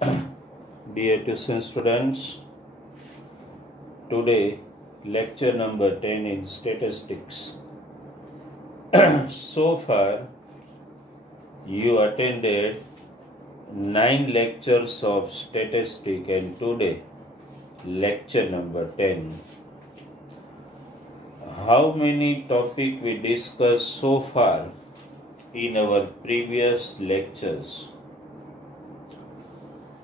Dear tuition students, today lecture number 10 in statistics. So far, you attended 9 lectures of statistics and today lecture number 10. How many topics we discussed so far in our previous lectures?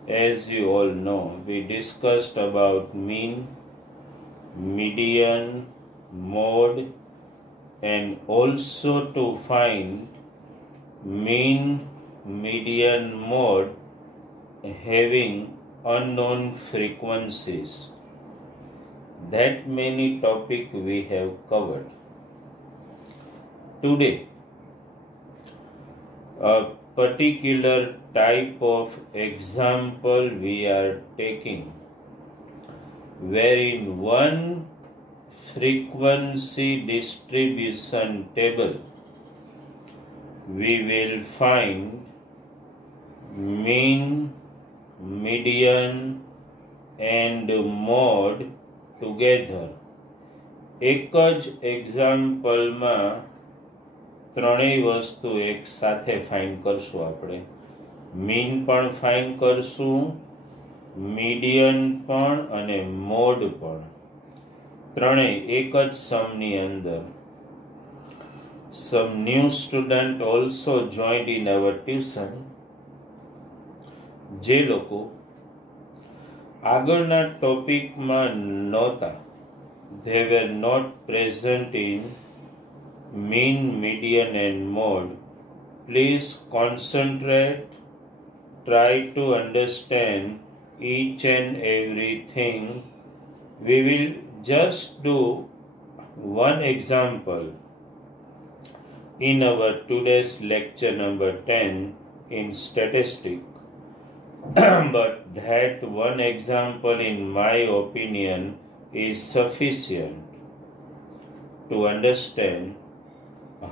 As you all know, we discussed about mean, median, mode, and also to find mean, median, mode having unknown frequencies. That many topics we have covered. Today, a particular type of example we are taking, wherein one frequency distribution table we will find mean, median and mode together. એક જ એક્ઝામ્પલમાં ત્રણેય વસ્તુ એક સાથે find કરશું આપણે. Mean પણ find કરશું, મીડિયન પણ અને મોડ પણ. ત્રણેય એક જ સમની અંદર. Some new student also joined in our tuition. જે લોકો આગળના ટોપિકમાં નહોતા, they were not present in mean, median and mode. Please concentrate, try to understand each and everything. We will just do one example in our today's lecture number 10 in statistics. But that one example, in my opinion, is sufficient to understand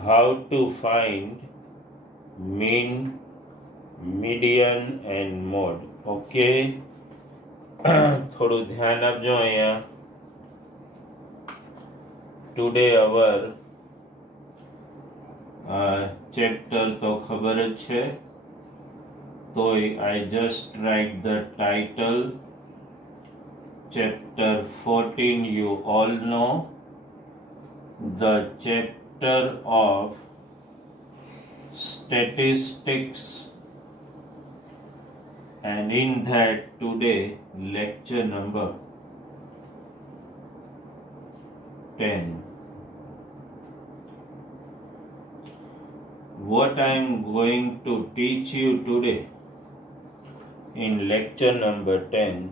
how to find mean, median and mode. Okay? થોડું ધ્યાન આપજો અહીંયા. Today our chapter તો ખબર જ છે, તોય I just write the title. Chapter 14 you all know, the chapter of statistics, and in that today lecture number 10. What I am going to teach you today in lecture number 10,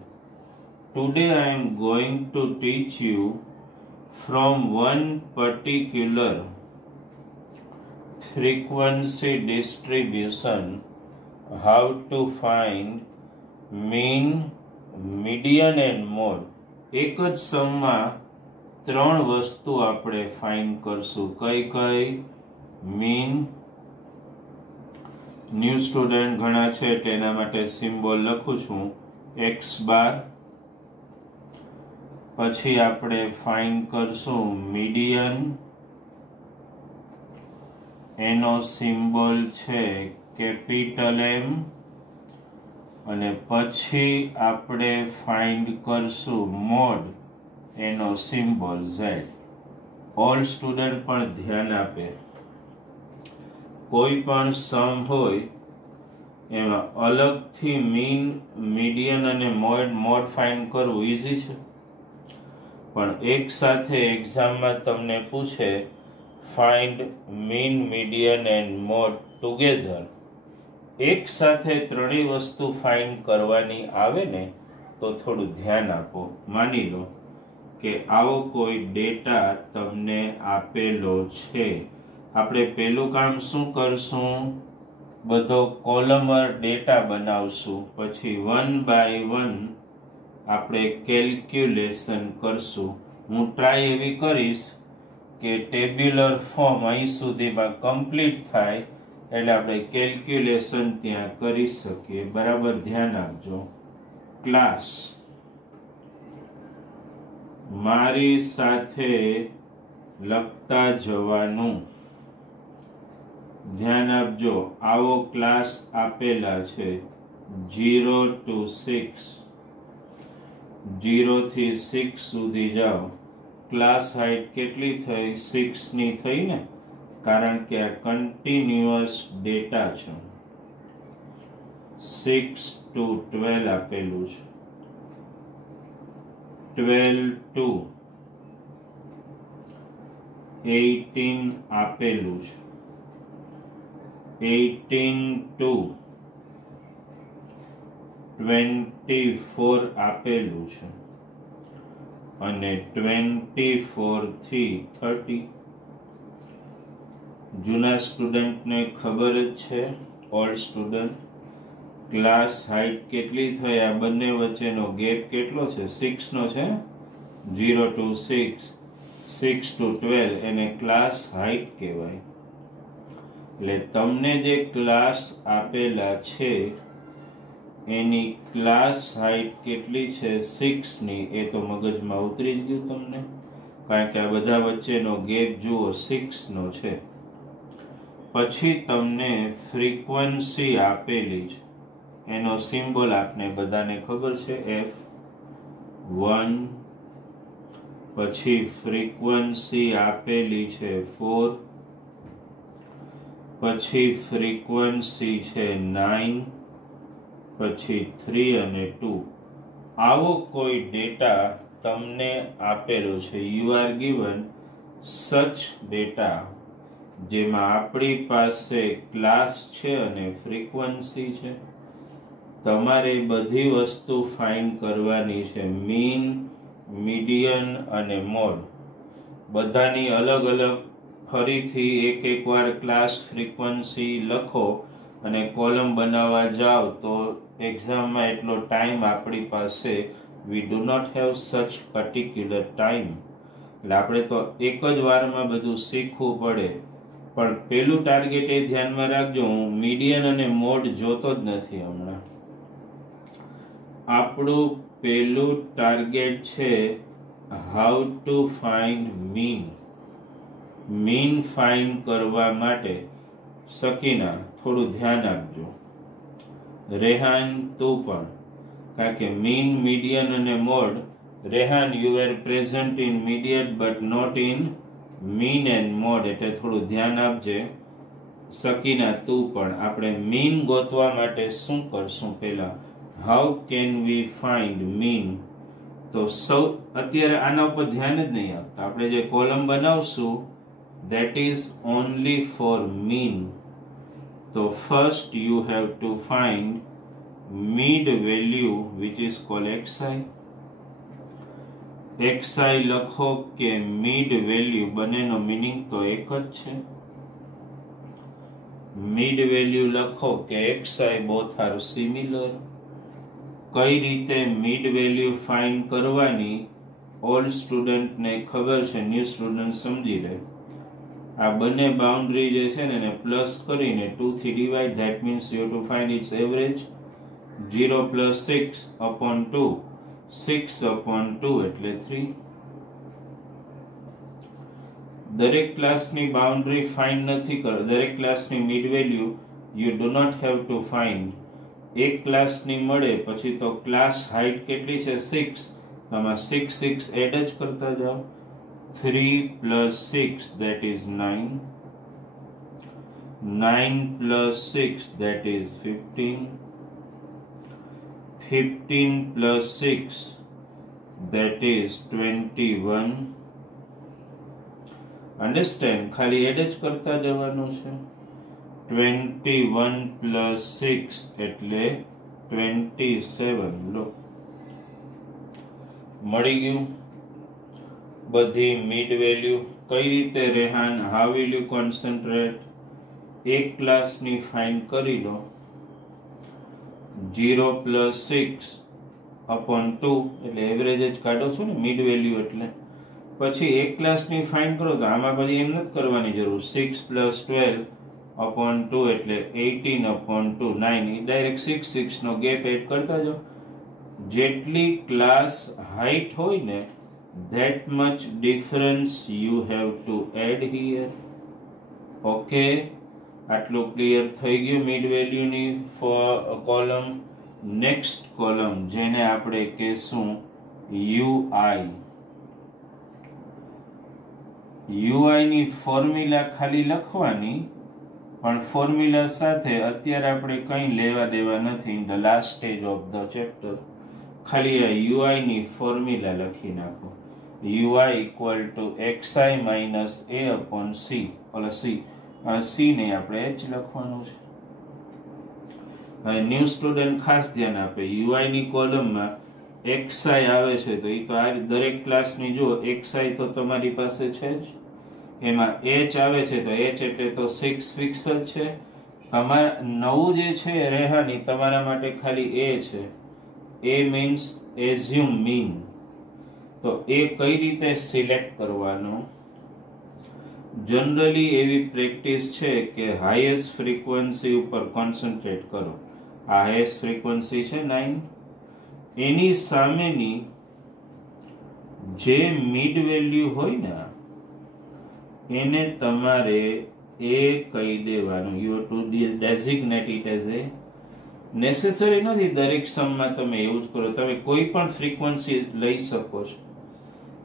today I am going to teach you from one particular frequency distribution how to find mean, median and mode. એક જ સમમાં ત્રણ વસ્તુ આપણે find કરશું. કઈ? Mean. New student ઘણા છે તેના માટે સિમ્બોલ લખું છું x બાર. પછી આપણે ફાઇન્ડ કરશું મીડિયન, એનો સિમ્બોલ છે કેપિટલ M, અને પછી આપણે ફાઇન્ડ કરશું મોડ, એનો સિમ્બોલ Z. ઓલ સ્ટુડન્ટ પણ ધ્યાન આપે. કોઈ પણ સમ હોય એમાં અલગથી મીન, મીડિયન અને મોડ ફાઇન્ડ કરવું ઈઝી છે, પણ એક સાથે એક્ઝામમાં તમને પૂછે find mean, median and mode together, એક સાથે ત્રણેય વસ્તુ ફાઇન્ડ કરવાની આવે ને તો થોડું ધ્યાન આપો. માની લો કે આવો કોઈ ડેટા તમને આપેલો છે. આપણે પહેલું કામ શું કરશું? બધો કોલમર ડેટા બનાવશું, પછી 1 by 1 આપણે કેલ્ક્યુલેશન કરશું. હું ટ્રાય એવી કરીશ કે ટેબ્યુલર ફોર્મ અહીં સુધીમાં કમ્પ્લીટ થાય એટલે આપણે કેલ્ક્યુલેશન ત્યાં કરી શકીએ. બરાબર ધ્યાન આપજો. ક્લાસ મારી સાથે લખતા જવાનું. ધ્યાન આપજો. આવો ક્લાસ આપેલા છે 0 to 6. 0 થી 6 સુધી જાઓ. ક્લાસ હાઇટ કેટલી થઈ? 6 ની થઈ ને, કારણ કે આ કન્ટિન્યુઅસ ડેટા છે. 6 to 12 આપેલું છે. 12 to 18 આપેલું છે. 18 to 24 આપેલું છે. અને 24 થી 30. જૂના સ્ટુડન્ટને ખબર જ છે, ઓલ્ડ સ્ટુડન્ટ, ક્લાસ હાઇટ કેટલી થઈ? આ બંને વચ્ચેનો ગેપ કેટલો છે? 6 નો છે. 0 to 6, 6 to 12 એને ક્લાસ હાઇટ કહેવાય. એટલે તમને જે ક્લાસ આપેલા છે એની ક્લાસ હાઇટ કેટલી છે? 6 ની. એ તો મગજમાં ઉતરી જ ગયું તમને, કારણ કે આ બધા વચ્ચેનો ગેપ જુઓ 6 નો છે. પછી તમને ફ્રીક્વન્સી આપેલી છે, એનો સિમ્બોલ આપને બધાને ખબર છે, F1. પછી ફ્રીક્વન્સી આપેલી છે 4. પછી ફ્રીક્વન્સી છે 9. પછી 3 અને 2. આવો કોઈ ડેટા તમને આપેલો છે. યુ આર ગિવન સચ ડેટા, જેમાં આપણી પાસે ક્લાસ છે અને ફ્રીક્વન્સી છે. તમારે બધી વસ્તુ ફાઇન્ડ કરવાની છે. મીન, મીડિયન અને મોડ બધાની અલગ અલગ. ફરીથી એક વાર ક્લાસ, ફ્રીક્વન્સી લખો અને કોલમ બનાવવા જાઓ તો એક્ઝામમાં એટલો ટાઈમ આપણી પાસે, we do not have such particular time. એટલે આપણે તો એક જ વારમાં બધું શીખવું પડે. પણ પેલું ટાર્ગેટ એ ધ્યાનમાં રાખજો, હું મીડિયન અને મોડ જોતો જ નથી હમણાં. આપણું પેલું ટાર્ગેટ છે how to find mean. Mean find કરવા માટે સકીના થોડું ધ્યાન આપજો. રેહાન તું પણ, કારણ કે મીન, મીડિયન અને mode. Rehan, you are present in median but not in mean and mode, એટલે થોડું ધ્યાન આપજે. સકીના તું પણ. આપણે મીન ગોતવા માટે શું કરશું? પહેલા how can we find mean. તો સૌ અત્યારે આના ઉપર ધ્યાન જ નહીં આપતા. આપણે જે કોલમ બનાવશું that is only for mean. So first you have to find mid value which is called xi. xi લખો કે mid value, બંનેનો મીનિંગ તો એક જ છે. mid value લખો કે xi, both are similar. કઈ રીતે mid value ફાઇન્ડ કરવાની ઓલ્ડ સ્ટુડન્ટને ખબર છે, ન્યૂ સ્ટુડન્ટ સમજી લે. આ બંને બાઉન્ડ્રી જે છે ને એને પ્લસ કરીને 2 થી divide, that means you have to find its average. 0 + 6 upon 2, 6 upon 2 એટલે 3. દરેક ક્લાસની બાઉન્ડ્રી ફાઇન્ડ નથી કર, દરેક ક્લાસની mid value you do not have to find. એક ક્લાસની મળે પછી તો ક્લાસ હાઇટ કેટલી છે? 6. તમે 6 6 એડ જ કરતા જાઓ. 3 + 6 that is 9. 9 + 6 that is 15. 15 + 6 that is 21. Understand? ખાલી એડ જ કરતા જવાનું છે. 21 + 6 એટલે 27. લો, મળી ગયું બધી મિડ વેલ્યુ. કઈ રીતે Rehan? How will you concentrate? એક ક્લાસની ફાઇન્ડ કરી લો. 0 + 6 upon 2 એટલે એવરેજ જ કાઢો છો ને, મિડ વેલ્યુ એટલે. પછી એક ક્લાસની ફાઇન્ડ કરો તો આમાં પછી એમ નથી કરવાની જરૂર. 6 + 12 अपॉन 2 એટલે 18 अपॉन 2 9 ડાયરેક્ટ 6 નો ગેપ એડ કરતા જાઓ. જેટલી ક્લાસ હાઈટ હોય ને that much difference you have to add here. Okay, આટલું ક્લિયર થઈ ગયું મિડ વેલ્યુની કોલમ. નેક્સ્ટ કોલમ જેને આપણે કહેશું UI. UI ની ફોર્મ્યુલા ખાલી લખવાની, પણ ફોર્મ્યુલા સાથે અત્યારે આપણે કંઈ લેવા દેવા નથી. In the last stage of the chapter ખાલી આ UI ની ફોર્મ્યુલા લખી નાખો. UI equal to xi minus a upon c. Ola c ને આપણે h લખવાનું છે. હવે ન્યૂ સ્ટુડન્ટ ખાસ ધ્યાન આપે, UI ની કોલમમાં xi આવે છે તો એ તો આ દરેક ક્લાસની જુઓ, xi તો તમારી પાસે છે જ. એમાં h આવે છે તો h એટલે તો 6 ફિક્સ જ છે. તમારા નવું જે છે રેહાની તમારા માટે ખાલી a છે. a means assume mean. તો એ કઈ રીતે સિલેક્ટ કરવાનો? જનરલી એવી પ્રેક્ટિસ છે કે હાઈએસ્ટ ફ્રીક્વન્સી ઉપર કોન્સન્ટ્રેટ કરો. આ હાઈએસ્ટ ફ્રીક્વન્સી છે 9, એની સામેની જે મિડ વેલ્યુ હોય ને એને તમારે એ કહી દેવાનું. You to designate it as A. Necessary નથી દરેક સમમાં તમે એવું જ કરો. તમે કોઈ પણ ફ્રીક્વન્સી લઈ શકો છો,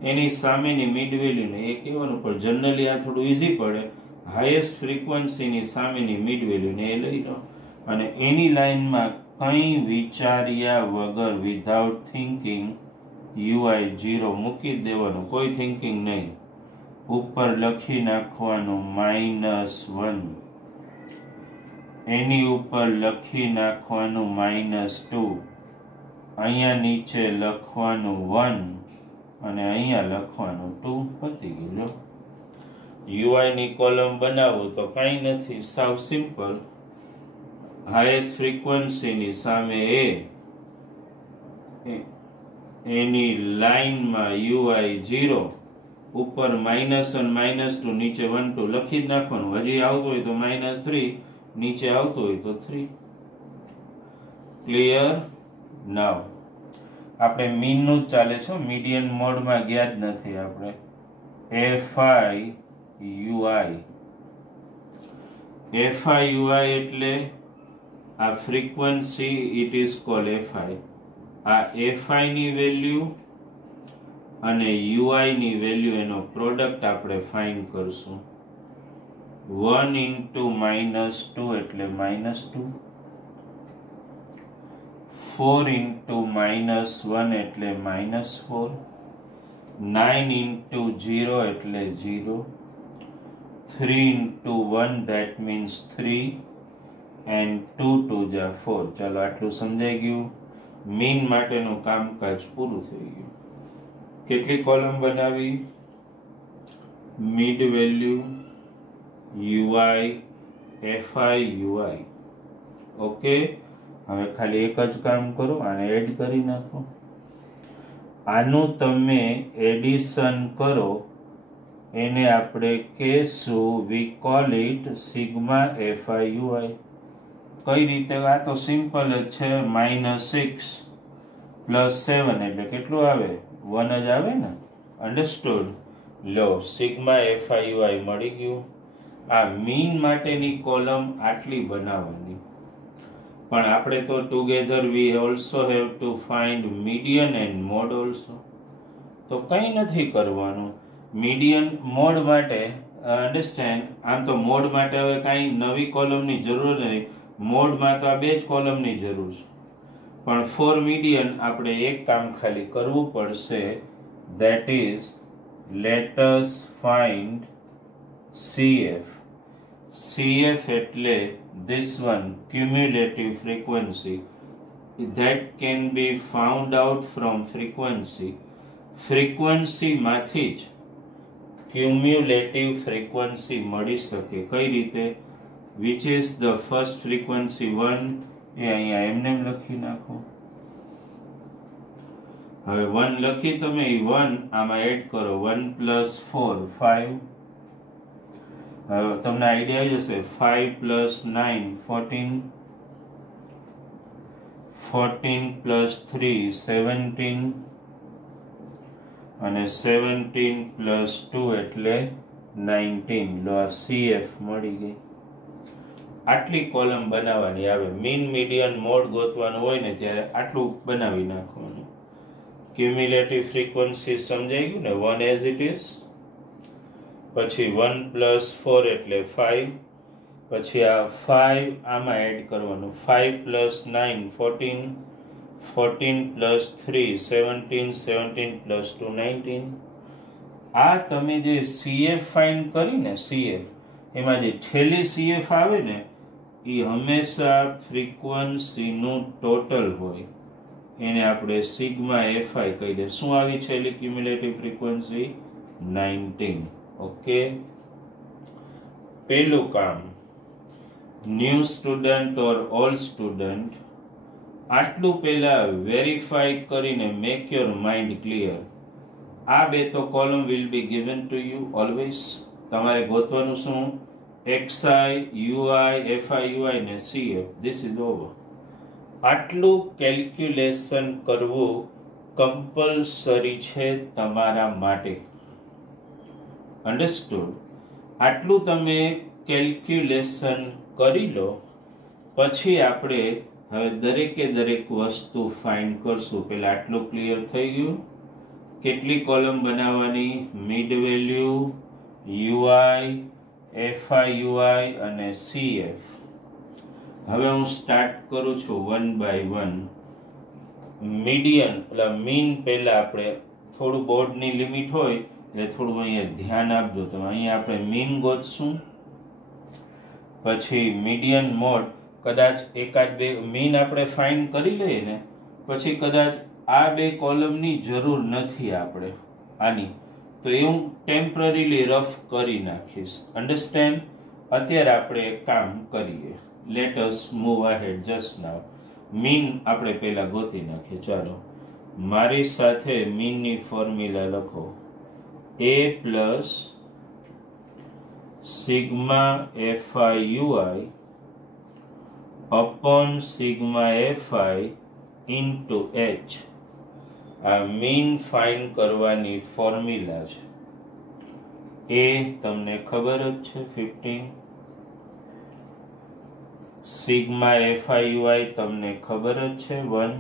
એની સામેની મિડ વેલ્યુને એ કહેવાનું. પણ જનરલી આ થોડું ઈઝી પડે. હાઈએસ્ટ ફ્રીક્વન્સીની સામેની મિડ વેલ્યુને એ લઈ લો અને એની લાઈનમાં કંઈ વિચાર્યા વગર વિધાઉટ થિંકિંગ UI 0 મૂકી દેવાનું. કોઈ થિંકિંગ નહીં. ઉપર લખી નાખવાનું -1, એની ઉપર લખી નાખવાનું -2, અહીંયા નીચે લખવાનું 1 અને અહીંયા લખવાનું 2. પતી ગયું. UI ની કોલમ બનાવો તો કંઈ નથી, સાવ સિમ્પલ. હાઈએસ્ટ ફ્રીક્વન્સીની સામે એની લાઈનમાં UI 0, ઉપર -1 -2, નીચે 1 2 લખી જ નાખવાનું. હજી આવતું હોય તો -3, નીચે આવતું હોય તો 3. ક્લિયર? નાવ આપણે મીન નું જ ચાલે છે, મીડિયન મોડમાં ગયા જ નથી આપણે. FI UI એટલે આ frequency, it is called FI. આ FI ની વેલ્યુ અને UI ની વેલ્યુ એનો પ્રોડક્ટ આપણે ફાઇન્ડ કરશું. 1 into -2 એટલે -2, 4 into -1 એટલે -4, 9 into 0 એટલે 0, 3 into 1 that means 3 and 2 2 જા 4. ચાલો આટલું સમજાઈ ગયું. મીન માટેનું કામકાજ પૂરું થઈ ગયું. કેટલી કોલમ બનાવી? Mid value, UI, FI UI. Okay, હવે ખાલી એક જ કામ કરો, આને એડ કરી નાખો. આનું તમે એડિશન કરો, એને આપણે કહેશું વી call it sigma FI UI. કઈ રીતે? આ તો સિમ્પલ જ છે. -6 + 7 એટલે કેટલું આવે? 1 જ આવે ને. અન્ડરસ્ટુડ? લો, સિગ્મા FI UI મળી ગયું. આ મીન માટેની કોલમ આટલી બનાવવાની. પણ આપણે તો together we also have to find median and mode also. તો કંઈ નથી કરવાનું. મીડિયન મોડ માટે અન્ડરસ્ટેન્ડ, આમ તો મોડ માટે હવે કાંઈ નવી કોલમની જરૂર નથી. મોડમાં તો આ 2 જ કોલમની જરૂર છે. પણ ફોર મીડિયન આપણે એક કામ ખાલી કરવું પડશે. That is let us find CF. CF એટલે this one, cumulative frequency, that can be found out from frequency. frequency માંથી જ cumulative frequency મળી શકે. કઈ રીતે? which is the first frequency 1, એ અહીંયા એમને લખી નાખો. હવે 1 લખી તમે 1 આમાં એડ કરો. 1 + 4 5, હવે તમને આઈડિયા આવી જશે 5 + 9 14, 14 + 3 17 અને 17 + 2 એટલે 19. લો આ CF મળી ગઈ. આટલી કોલમ બનાવવાની આવે. મીન મીડિયન મોડ ગોતવાનું હોય ને ત્યારે આટલું બનાવી નાખવાનું. ક્યુમ્યુલેટિવ ફ્રીક્વન્સી સમજાઈ ગયું ને, 1 as it is, પછી 1 + 4 એટલે 5, પછી આ 5 આમાં એડ કરવાનું, 5 + 9 14, 14 + 3 17, 17 + 2 19. આ તમે જે CF ફાઇન્ડ કરીને CF એમાં જે છેલ્લી CF આવે ને એ હંમેશા ફ્રીક્વન્સીનું ટોટલ હોય, એને આપણે સિગ્મા FI કહી દે. શું આવી છેલ્લી ક્યુમ્યુલેટિવ ફ્રીક્વન્સી? 19. ઓકે, પેલું કામ ન્યૂ સ્ટુડન્ટ ઓર ઓલ્ડ સ્ટુડન્ટ, આટલું પહેલા વેરીફાઈ કરીને મેક યોર માઇન્ડ ક્લિયર. આ બે તો column will be given to you always. તમારે ગોતવાનું શું? XI, UI, FI, UI ને CF. This is over. આટલું કેલ્ક્યુલેશન કરવું કમ્પલસરી છે તમારા માટે. અન્ડરસ્ટુડ? આટલું તમે કેલ્ક્યુલેશન કરી લો પછી આપણે હવે દરેક વસ્તુ ફાઇન્ડ કરશું. પહેલા આટલું ક્લિયર થઈ ગયું. કેટલી કોલમ બનાવવાની? Mid value, UI, FI, UI અને CF. હવે હું સ્ટાર્ટ કરું છું 1 by 1. મીડિયન એટલે મીન પહેલા આપણે થોડું બોર્ડની લિમિટ હોય એટલે થોડું અહીંયા ધ્યાન આપજો તમે. અહીંયા આપણે મીન ગોતશું, પછી મીડિયન મોડ. કદાચ એકાદ બે મીન આપણે ફાઇન્ડ કરી લઈએ ને પછી કદાચ આ બે કોલમની જરૂર નથી આપણે આની, તો એ હું ટેમ્પરરીલી રફ કરી નાખીશ. અન્ડરસ્ટેન્ડ? અત્યારે આપણે એક કામ કરીએ. Let us move ahead just now. Mean આપણે પહેલા ગોતી નાખીએ. ચાલો મારી સાથે મીનની ફોર્મ્યુલા લખો. A + sigma FI UI upon sigma FI into H. આ મીન ફાઇન્ડ કરવાની ફોર્મ્યુલા છે. A તમને ખબર જ છે 15, સિગ્મા FI UI તમને ખબર જ છે 1,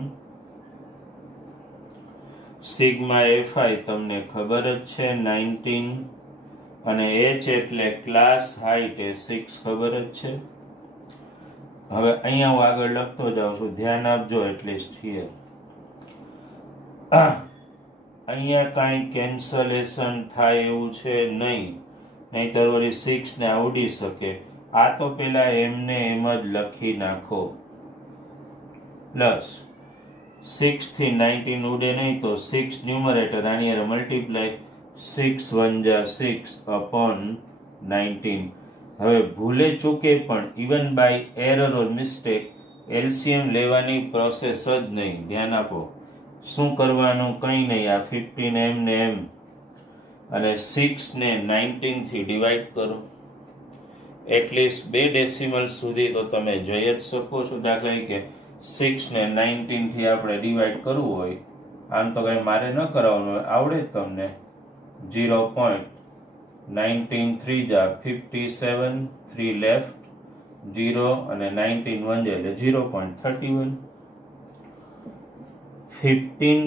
સિગ્મા FI તમને ખબર જ છે 19 અને H એટલે ક્લાસ હાઇટ એ 6 ખબર જ છે. હવે અહીંયા હું આગળ લખતો જાઉં છું, ધ્યાન આપજો. એટલીસ્ટ હિયર અહીંયા કાંઈ કેન્સલેશન થાય એવું છે નહીં, નહીંતર વળી 6 ને આવડી શકે. આ તો પેલા એમને એમ જ લખી નાખો. પ્લસ 6 થી 19 ઉડે નહીં તો 6 ન્યુમરેટર આની હારે મલ્ટીપ્લાય, 6 1 જા 6 upon 19. હવે ભૂલે ચૂકે પણ even by error or mistake LCM લેવાની પ્રોસેસ જ નહીં. ધ્યાન આપો. શું કરવાનું? કંઈ નહીં. આ 15 એમ ને એમ અને 6 ને 19 થી ડિવાઈડ કરો. એટલીસ્ટ 2 ડેસિમલ સુધી તો તમે જઈ જ શકો છો. દાખલા તરીકે 6 ને 19 થી આપણે ડિવાઈડ કરવું હોય, આમ તો કઈ મારે ન કરાવવાનું હોય, આવડે જ તમને. 0.19 3 જા 57, 3 લેફ્ટ 0 અને 19 1 એટલે 0.31. 15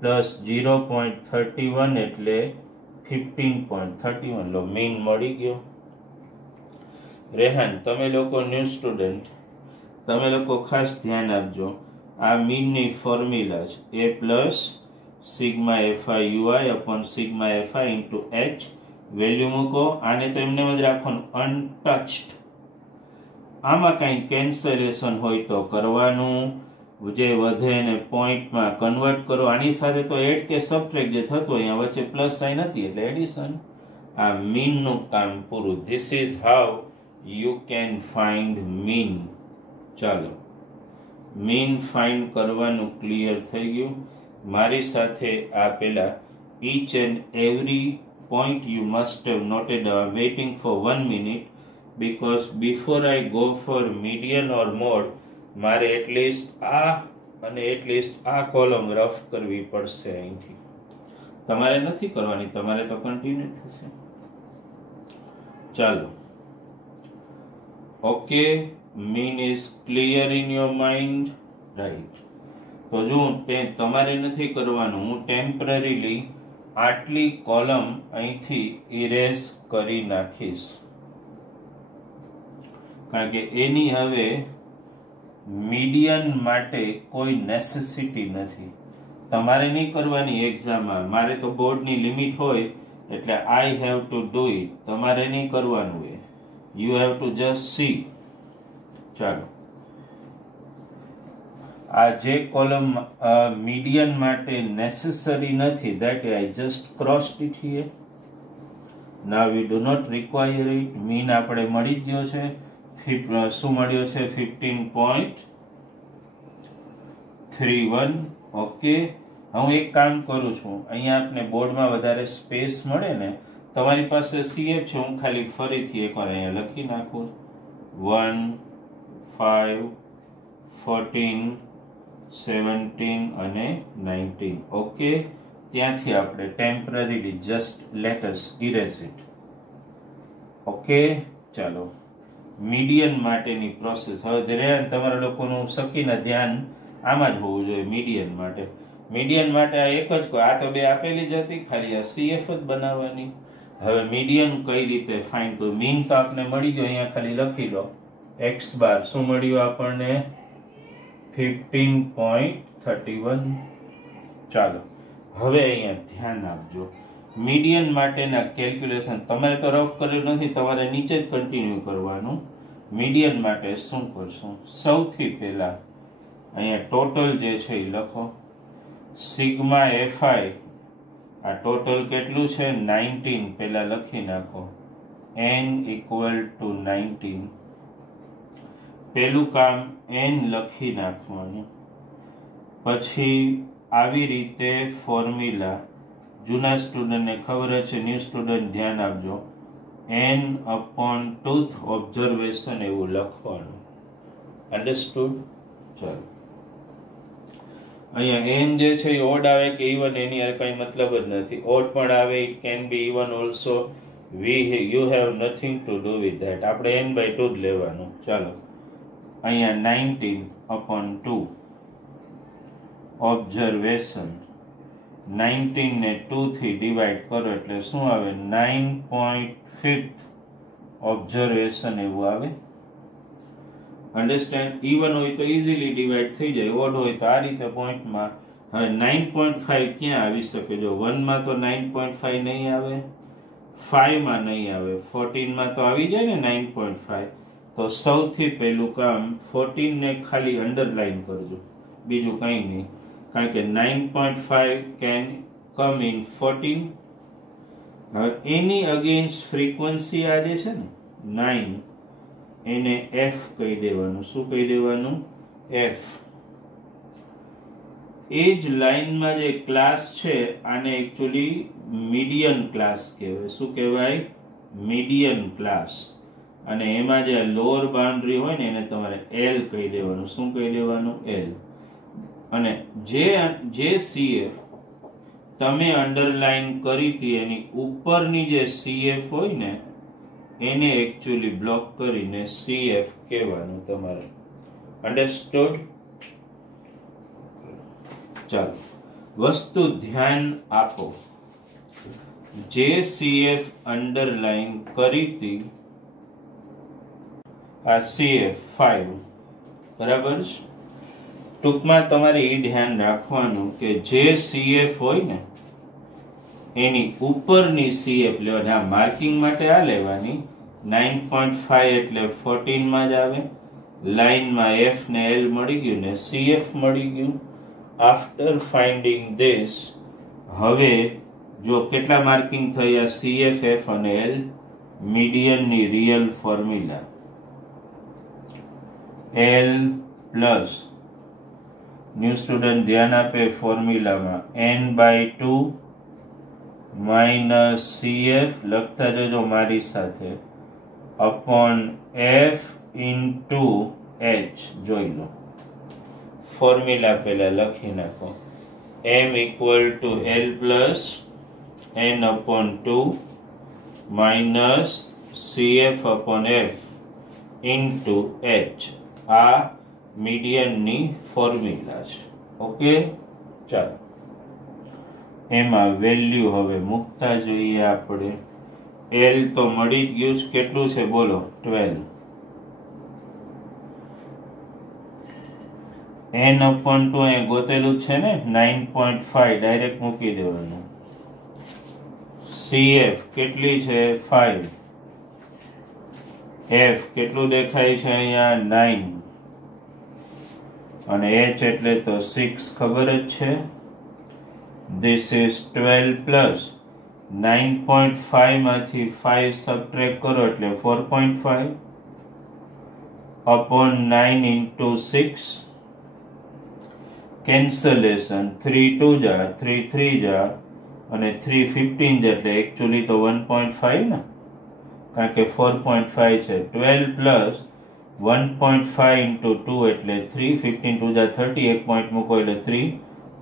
પ્લસ 0.31 એટલે 15.31. લો મીન મળી ગયો. રેહાન, તમે લોકો ન્યૂ સ્ટુડન્ટ, તમે લોકો ખાસ ધ્યાન આપજો. આ મીનની ફોર્મ્યુલા છે. A plus sigma FI UI upon sigma FI into H. Value મૂકો. આને તો એમને જ રાખવાનું અનટચ્ડ. આમાં કંઈ કેન્સલેશન હોય તો કરવાનું, જે વધે એને પોઈન્ટમાં કન્વર્ટ કરો. આની સાથે તો એડ કે સબટ્રેક્ટ જે થતું હોય, અહીંયા વચ્ચે પ્લસ સાઇન નથી એટલે એડિશન. આ મીનનું કામ પૂરું. This is how you can find mean. ચાલો, મીન ફાઇન્ડ કરવાનું ક્લિયર થઈ ગયું. મારી સાથે આ પેલા each and every point you must have noted. I'm waiting for 1 minute because before I go for median or mode, મારે એટલીસ્ટ આ અને એટલીસ્ટ આ કોલમ રફ કરવી પડશે અહીંથી. તમારે નથી કરવાની, તમારે તો કન્ટિન્યુ થશે. ચાલો, okay, mean is clear in your mind, right. તો જો તમારે નથી કરવાનું, હું ટેમ્પરરીલી આટલી કોલમ અહીંથી ઇરેઝ કરી નાખીશ, કારણ કે એની હવે મીડિયન માટે કોઈ નેસેસિટી નથી. તમારે નહીં કરવાની એક્ઝામમાં, મારે તો બોર્ડની લિમિટ હોય એટલે I have to do it. તમારે નહીં કરવાનું એ, you have to just see. ચાલો, આ જે કોલમ મીડિયન માટે નેસેસરી નથી, that I just crossed it here. Now we do not require it. Mean આપણે મળી ગયો છે. શું મળ્યો છે? 15.31. ઓકે, હું એક કામ કરું છું, અહીંયા આપને બોર્ડમાં વધારે સ્પેસ મળે ને, તમારી પાસે CF છે, હું ખાલી ફરીથી એકવાર અહીંયા લખી નાખું. 1, 5, 14, 17 અને 19. ઓકે, ત્યાંથી આપણે temporarily just let us erase it. Okay, ચાલો, મીડિયન માટેની પ્રોસેસ હવે ધ્યાન તમારા લોકોનું સકીને ધ્યાન આમાં જ હોવું જોઈએ. મીડિયન માટે આ એક જ, આ તો બે આપેલી જ હતી, ખાલી આ CF જ બનાવવાની. હવે મીડિયન કઈ રીતે ફાઇન્ડ કરવું? મીન તો આપણે મળી ગયો, અહીંયા ખાલી લખી લો x બાર. શું મળ્યું આપણને? 15.31. ચાલો, હવે અહીંયા ધ્યાન આપજો, મીડિયન માટેના કેલ્ક્યુલેશન તમારે તો રફ કર્યું નથી, તમારે નીચે જ કન્ટિન્યુ કરવાનું. મીડિયન માટે શું કરશું? સૌથી પહેલા અહીંયા ટોટલ જે છે એ લખો. સિગ્મા FI, આ ટોટલ કેટલું છે? 19. પહેલા લખી નાખો, n equal to 19. પહેલું કામ n લખી નાખવાનું. પછી આવી રીતે ફોર્મ્યુલા, જૂના સ્ટુડન્ટને ખબર છે, ન્યૂ સ્ટુડન્ટ ધ્યાન આપજો, n/tooth ઓબ્ઝર્વેશન એવું લખવાનું. અન્ડરસ્ટુડ? ચાલો, અહીંયા n જે છે એ ઓડ આવે કે ઇવન એની કઈ મતલબ જ નથી. ઓડ પણ આવે, it can be even also. You have nothing to do with that. આપણે n/2 જ લેવાનું. ચાલો, અહીંયા 19/2 ઓબ્ઝર્વેશન, 19 ને 2 થી ડિવાઈડ કરો એટલે શું આવે? 9.5 ઓબ્ઝર્વેશન એવું આવે. અન્ડરસ્ટેન્ડ? ઇવન હોય તો ઇઝીલી ડિવાઈડ થઈ જાય, ઓડ હોય તો આ રીતે પોઈન્ટમાં. હવે 9.5 ક્યાં આવી શકે? જો 1 માં તો 9.5 નહીં આવે, 5 માં નહીં આવે, 14 માં તો આવી જાય ને 9.5. તો સૌથી પહેલું કામ 14 ને ખાલી અંડરલાઈન કરજો, બીજું કંઈ નહીં, કારણ કે 9.5 કેન કમ ઇન 14. હવે એની અગેન્સ્ટ ફ્રીક્વન્સી આ જે છે ને 9, એને f કહી દેવાનું. શું કહી દેવાનું? f. એ જ લાઈનમાં જે ક્લાસ છે આને એકચ્યુઅલી મીડિયન ક્લાસ કહેવાય. શું કહેવાય? Median class. અને એમાં જે લોઅર બાઉન્ડ્રી હોય ને એને તમારે L કહી દેવાનું. શું કહી દેવાનું? L. અને જે CF તમે અંડરલાઈન કરી હતી એની ઉપરની જે CF હોય ને એને એકચ્યુઅલી બ્લોક કરીને CF કહેવાનું તમારે. અન્ડરસ્ટુડ? ચાલો, વસ્તુ ધ્યાન આપો. જે CF અંડરલાઈન કરી હતી આ CF 5, બરાબર છે? ટૂંકમાં તમારે એ ધ્યાન રાખવાનું કે જે CF હોય ને એની ઉપરની CF લેવાની. આ માર્કિંગ માટે આ લેવાની. 9.5 એટલે 14 માં જ આવે. લાઈનમાં F ને L મળી ગયું ને CF મળી ગયું. આફ્ટર ફાઇન્ડિંગ ધીસ, હવે જો કેટલા માર્કિંગ થયા? CF, F અને L. મીડિયનની real formula L plus, new student ધ્યાન આપે ફોર્મ્યુલામાં, n/2 માઇનસ CF લખતા જજો મારી સાથે અપોન F ઇન્ટુ H. જોઈ લો ફોર્મ્યુલા પહેલા લખી નાખો. M equal to L plus N upon 2 minus CF upon F into H. આ મીડિયનની ફોર્મ્યુલા છે. ઓકે, ચાલો એમાં વેલ્યુ હવે મૂકતા જોઈએ આપણે. L તો મળી જ ગયું. કેટલું છે બોલો? 12. N અપોન 2 એ ગોતેલું છે ને 9.5 ડાયરેક્ટ મૂકી દેવાનું. CF કેટલી છે? 5. F કેટલું દેખાય છે અહીંયા? 9. અને H એટલે તો 6 ખબર જ છે. This is 12 plus 9.5 માંથી 5 સબટ્રેક્ટ કરો એટલે 4.5 upon 9 into 6. કેન્સલેશન 3 2 જા 3 3 જા અને 3 15 જા એટલે એકચ્યુઅલી તો 1.5 ને, કારણ કે 4.5 છે. 12 પ્લસ 1.5 into 2 એટલે 3. 15 2 જા 30. એક પોઈન્ટ મૂકો એટલે 3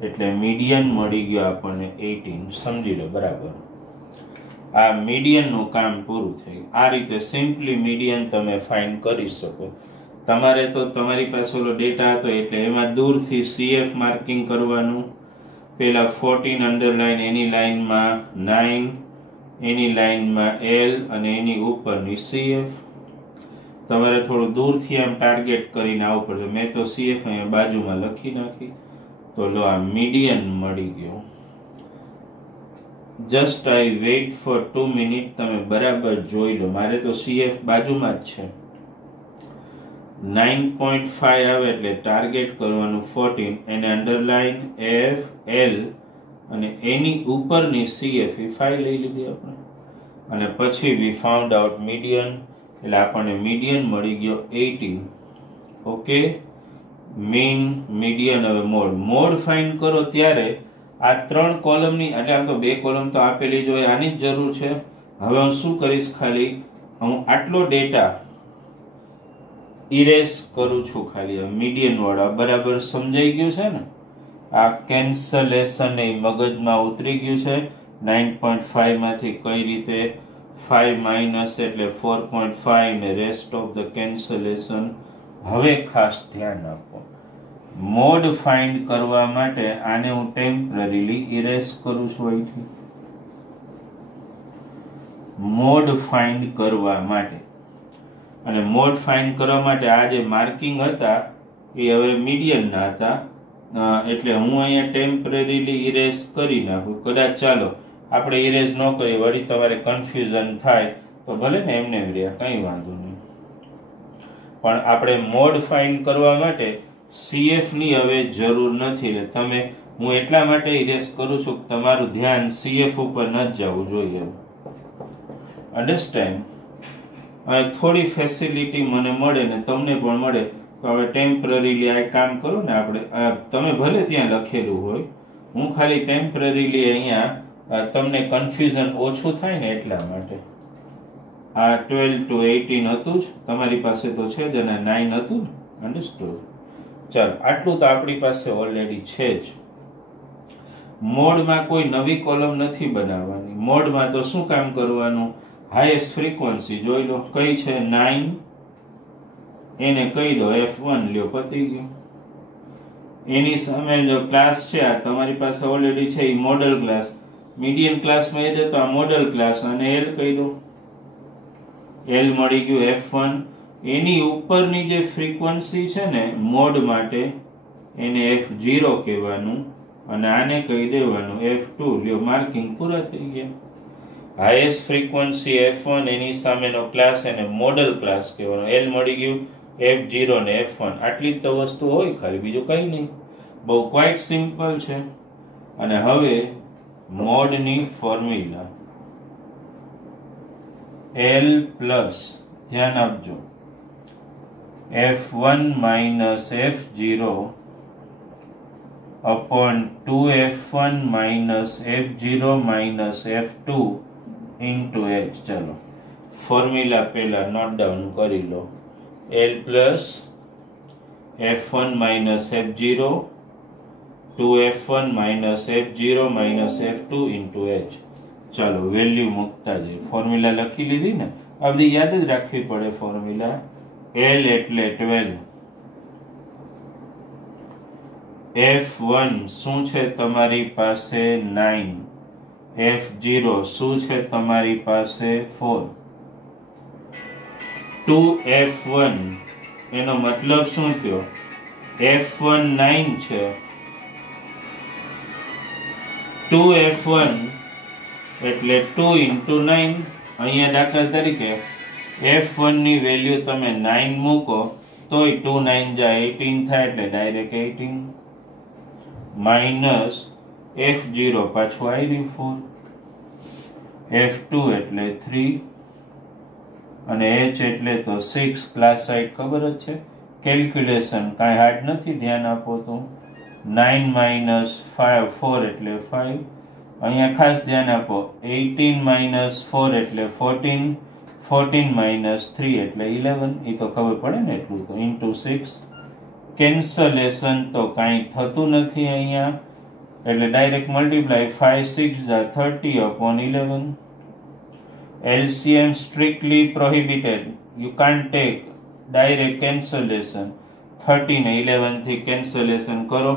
એટલે મીડિયન મળી ગયો આપણને 18. સમજી લો બરાબર. આ મીડિયનનું કામ પૂરું થયું. આ રીતે સિમ્પલી મીડિયન તમે ફાઇન્ડ કરી શકો. તમારે તો તમારી પાસે ઓલો ડેટા હતો એટલે એમાં દૂરથી CF માર્કિંગ કરવાનું. પેલા 14 અંડરલાઈન એની લાઈનમાં 9 એની લાઈનમાં L અને એની ઉપરની CF. તમારે થોડું દૂરથી આમ ટાર્ગેટ કરીને આવવું પડશે. મેં તો CF અહીંયા બાજુમાં લખી નાખી. તો લો આ મીડિયન મળી ગયો. જસ્ટ આઈ વેઇટ ફોર 2 મિનિટ. તમે બરાબર જોઈ લો. મારે તો CF બાજુમાં જ છે. 9.5 આવે એટલે ટાર્ગેટ કરવાનું 14. એને અંડરલાઈન F L અને એની ઉપરની CF એ 5 લઈ લીધી આપણે. અને પછી વી ફાઉન્ડ આઉટ મીડિયન એટલે આપણને મીડિયન મળી ગયો 18. Okay, mean, median. હવે મોડ ફાઇન્ડ કરો ત્યારે આ 3 કોલમની, એટલે આમ તો 2 કોલમ તો આપેલી જ હોય, આની જ જરૂર છે. હવે હું શું કરીશ, ખાલી હું આટલો ડેટા ઇરેઝ કરું છું ખાલી મીડિયન વાળા. બરાબર સમજાઈ ગયું છે ને? આ કેન્સલેશન એ મગજમાં ઉતરી ગયું છે. 9.5 માંથી કઈ રીતે 5 માઇનસ એટલે 4.5 ને રેસ્ટ ઓફ ધ કેન્સલેશન. હવે ખાસ ધ્યાન આપો, મોડ ફાઇન્ડ કરવા માટે આને હું ટેમ્પરરીલી ઇરેઝ કરું છું અહીંથી. મોડ ફાઇન્ડ કરવા માટે, અને મોડ ફાઇન્ડ કરવા માટે આ જે માર્કિંગ હતા એ હવે મીડિયનના હતા, એટલે હું અહીંયા ટેમ્પરરીલી ઇરેઝ કરી નાખું. કદાચ ચાલો આપણે ઇરેઝ ન કરીએ, વળી તમારે કન્ફ્યુઝન થાય તો ભલે ને એમને એમ રહ્યા, કંઈ વાંધો નહીં. પણ આપણે મોડ ફાઇન્ડ કરવા માટે CF ની હવે જરૂર નથી. એટલે તમે, હું એટલા માટે ઇરેઝ કરું છું કે તમારું ધ્યાન CF ઉપર ન જ જવું જોઈએ. અન્ડરસ્ટેન્ડ? અને થોડી ફેસિલિટી મને મળે ને તમને પણ મળે તો હવે ટેમ્પરરીલી આ કામ કરું ને આપણે. તમે ભલે ત્યાં લખેલું હોય, હું ખાલી ટેમ્પરરીલી અહીંયા તમને કન્ફ્યુઝન ઓછું થાય ને એટલા માટે. આ 12 to 18 હતું જ, તમારી પાસે તો છે જ, અને 9 હતું ને. અન્ડરસ્ટુડ? ચાલો, આટલું તો આપણી પાસે ઓલરેડી છે જ. મોડમાં કોઈ નવી કોલમ નથી બનાવવાની. મોડમાં તો શું કામ કરવાનું? હાઈએસ્ટ ફ્રીક્વન્સી જોઈ લો, કઈ છે? 9. એને કહી દો F1, લ્યો પતી ગયું. એની સામે જો ક્લાસ છે આ તમારી પાસે ઓલરેડી છે, એ મોડલ ક્લાસ. મીડિયન ક્લાસમાં એ તો આ મોડલ ક્લાસ, અને L કહી દો. L મળી ગયું F1. એની ઉપરની જે ફ્રીક્વન્સી છે ને મોડ માટે, એને F0 કહેવાનું, અને આને કહી દેવાનું F2. લ્યો માર્કિંગ પૂરા થઈ ગયા. હાઈએસ્ટ ફ્રીક્વન્સી F1, એની સામેનો ક્લાસ એને મોડલ ક્લાસ કહેવાનો. L મળી ગયું F0 ને F1. આટલી જ તો વસ્તુ હોય, ખાલી બીજું કંઈ નહીં. બહુ ક્વાઇટ સિમ્પલ છે. અને હવે મોડની ફોર્મ્યુલા L પ્લસ, ધ્યાન આપજો, F1 minus F0 upon 2f1 minus f0 minus f2 into h. चलो फॉर्मूला पहला नोट डाउन करी लो. L plus f1 minus f0 2f1 minus f0 minus f2 into h. चलो value मुकता जाए. फॉर्मूला लखी लीधी ने. अब याद ज राखवी पड़े फॉर्मूला. L એટલે 12. f1 શું છે તમારી પાસે 9. f0 શું છે તમારી પાસે 4. 2f1 એનો મતલબ શું થયો? f1 9 છે. 2f1 એટલે 2 into 9. અહીંયા દાખલા તરીકે f1 ની વેલ્યુ તમે 9 મૂકો તોય 2 9 जा 18 થાય એટલે ડાયરેક્ટ 18 માઈનસ f0 પાછું આવી 4 f2 એટલે 3 અને h એટલે તો 6. ક્લાસ સાઈડ ખબર જ છે. કેલ્ક્યુલેશન કાંઈ હાર્ડ નથી, ધ્યાન આપો તો. 9 માઈનસ 4 એટલે 5. અહીંયા ખાસ ધ્યાન આપો. 18 માઈનસ 4 એટલે 14. 14 માઈનસ 3 એટલે 11. એ તો ખબર પડે ને એટલું તો. ઇન્ટુ 6. કેન્સલેશન તો કાંઈ થતું નથી અહીંયા એટલે ડાયરેક્ટ મલ્ટીપ્લાય. 5 6 જા 30 upon 11. LCM strictly prohibited. You can't take direct cancellation. 30 ને 11 થી cancellation કરો.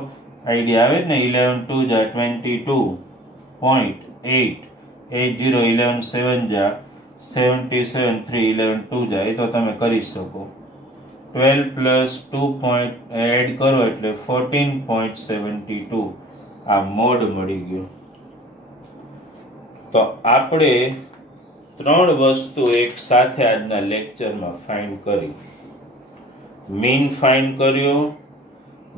આઈડિયા આવે ને. 11 2 જા 22.8 80 11 7 જા 77 3 11 2 જા. એ તો તમે કરી શકો. 12 plus 2 point એડ કરો એટલે 14.72. આ મોડ મળી ગયો. તો આપણે ત્રણ વસ્તુ એક સાથે આજના લેક્ચરમાં ફાઇન્ડ કરી. મીન ફાઇન્ડ કર્યો,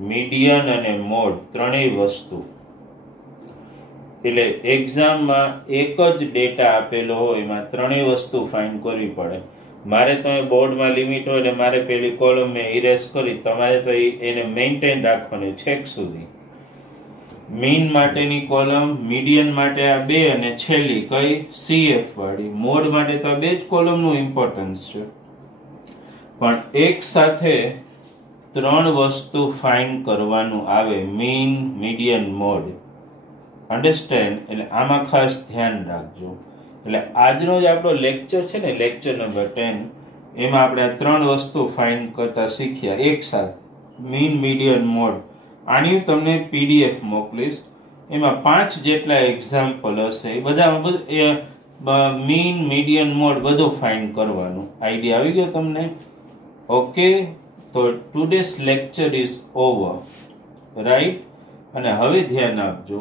મીડિયન અને મોડ ત્રણેય વસ્તુ. એટલે એક્ઝામમાં એક જ ડેટા આપેલો હોય એમાં ત્રણેય વસ્તુ ફાઇન્ડ કરવી પડે. મારે તો બોર્ડમાં લિમિટ હોય એટલે મારે પેલી કોલમ મેં ઇરેઝ કરી. તમારે તો એને મેન્ટેન રાખવાની છેક સુધી. મીન માટેની કોલમ, મીડિયન માટે આ બે અને છેલ્લી કઈ CF વાળી. મોડ માટે તો આ બે જ કોલમનું ઇમ્પોર્ટન્સ છે. પણ એક સાથે ત્રણ વસ્તુ ફાઇન્ડ કરવાનું આવે. Mean, median, mode. અન્ડરસ્ટેન્ડ? એટલે આમાં ખાસ ધ્યાન રાખજો. એટલે આજનો જ આપણો લેક્ચર છે ને, લેક્ચર નંબર 10, એમાં આપણે આ ત્રણ વસ્તુ ફાઇન્ડ કરતા શીખ્યા એક સાથે. Mean, median, mode. આની તમને PDF મોકલીશ. એમાં 5 જેટલા એક્ઝામ્પલ હશે. એ બધા મીન, મીડિયન, મોડ બધું ફાઇન્ડ કરવાનું. આઈડિયા આવી ગયો તમને? ઓકે. તો today's lecture is over, right? અને હવે ધ્યાન આપજો,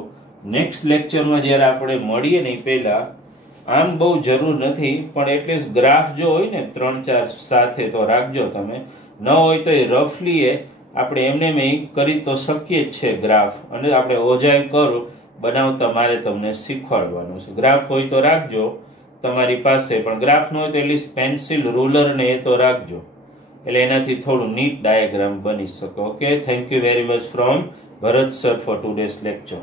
નેક્સ્ટ લેક્ચરમાં જ્યારે આપણે મળીએ ને પહેલા આમ બહુ જરૂર નથી, પણ એટલીસ્ટ ગ્રાફ જો હોય ને 3-4 સાથે તો રાખજો તમે. ન હોય તો એ રફલી આપણે એમને મેં કરી તો શકીએ જ છે ગ્રાફ. અને આપણે ઓજાય કરું બનાવતા મારે તમને શીખવાડવાનું છે. ગ્રાફ હોય તો રાખજો તમારી પાસે, પણ ગ્રાફ ન હોય તો એટલીસ્ટ પેન્સિલ, રૂલર ને એ તો રાખજો. એટલે એનાથી થોડું નીટ ડાયાગ્રામ બની શકે. Okay, thank you very much from Bharat sir for today's lecture.